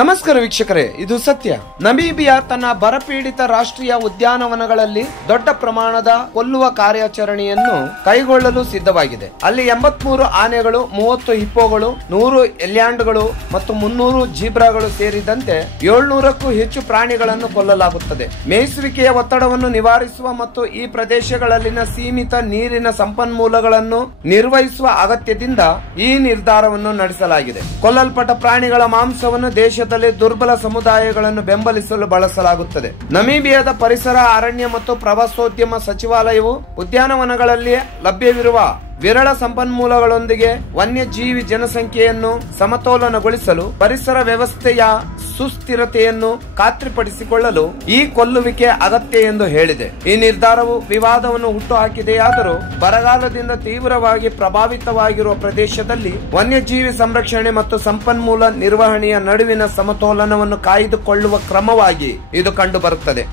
ನಮಸ್ಕಾರ ವೀಕ್ಷಕರೇ, ಇದು ಸತ್ಯ. ನಮೀಬಿಯಾ ತನ್ನ ಬರಪೀಡಿತ ರಾಷ್ಟ್ರೀಯ ಉದ್ಯಾನವನಗಳಲ್ಲಿ ದೊಡ್ಡ ಪ್ರಮಾಣದ ಕೊಲ್ಲುವ ಕಾರ್ಯಾಚರಣೆಯನ್ನು ಕೈಗೊಳ್ಳಲು ಸಿದ್ಧವಾಗಿದೆ. ಅಲ್ಲಿ 83 ಆನೆಗಳು, 30 ಹಿಪ್ಪೋಗಳು, 100 ಎಲ್ಯಾಂಡ್ಗಳು ಮತ್ತು 300 ಜೀಬ್ರಾಗಳು ಸೇರಿದಂತೆ 700ಕ್ಕೂ ಹೆಚ್ಚು ಪ್ರಾಣಿಗಳನ್ನು ಕೊಲ್ಲಲಾಗುತ್ತದೆ. ಮೇಯಿಸುವಿಕೆಯ ಒತ್ತಡವನ್ನು ನಿವಾರಿಸುವ ಮತ್ತು ಈ ಪ್ರದೇಶಗಳಲ್ಲಿನ ಸೀಮಿತ ನೀರಿನ ಸಂಪನ್ಮೂಲಗಳನ್ನು ನಿರ್ವಹಿಸುವ ಅಗತ್ಯದಿಂದ ಈ ನಿರ್ಧಾರವನ್ನು ನಡೆಸಲಾಗಿದೆ. ಕೊಲ್ಲಲ್ಪಟ್ಟ ಪ್ರಾಣಿಗಳ ಮಾಂಸವನ್ನು ದೇಶದಲ್ಲಿ ದುರ್ಬಲ ಸಮುದಾಯಗಳನ್ನು ಬೆಂಬಲಿಸಲು ಬಳಸಲಾಗುತ್ತದೆ. ನಮೀಬಿಯಾದ ಪರಿಸರ, ಅರಣ್ಯ ಮತ್ತು ಪ್ರವಾಸೋದ್ಯಮ ಸಚಿವಾಲಯವು ಉದ್ಯಾನವನಗಳಲ್ಲಿ ಲಭ್ಯವಿರುವ ವಿರಳ ಸಂಪನ್ಮೂಲಗಳೊಂದಿಗೆ ವನ್ಯಜೀವಿ ಜನಸಂಖ್ಯೆಯನ್ನು ಸಮತೋಲನಗೊಳಿಸಲು ಪರಿಸರ ವ್ಯವಸ್ಥೆಯ ಸುಸ್ಥಿರತೆಯನ್ನು ಖಾತ್ರಿಪಡಿಸಿಕೊಳ್ಳಲು ಈ ಕೊಲ್ಲುವಿಕೆ ಅಗತ್ಯ ಎಂದು ಹೇಳಿದೆ. ಈ ನಿರ್ಧಾರವು ವಿವಾದವನ್ನು ಹುಟ್ಟುಹಾಕಿದೆಯಾದರೂ ಬರಗಾಲದಿಂದ ತೀವ್ರವಾಗಿ ಪ್ರಭಾವಿತವಾಗಿರುವ ಪ್ರದೇಶದಲ್ಲಿ ವನ್ಯಜೀವಿ ಸಂರಕ್ಷಣೆ ಮತ್ತು ಸಂಪನ್ಮೂಲ ನಿರ್ವಹಣೆಯ ನಡುವಿನ ಸಮತೋಲನವನ್ನು ಕಾಯ್ದುಕೊಳ್ಳುವ ಕ್ರಮವಾಗಿ ಇದು ಕಂಡುಬರುತ್ತದೆ.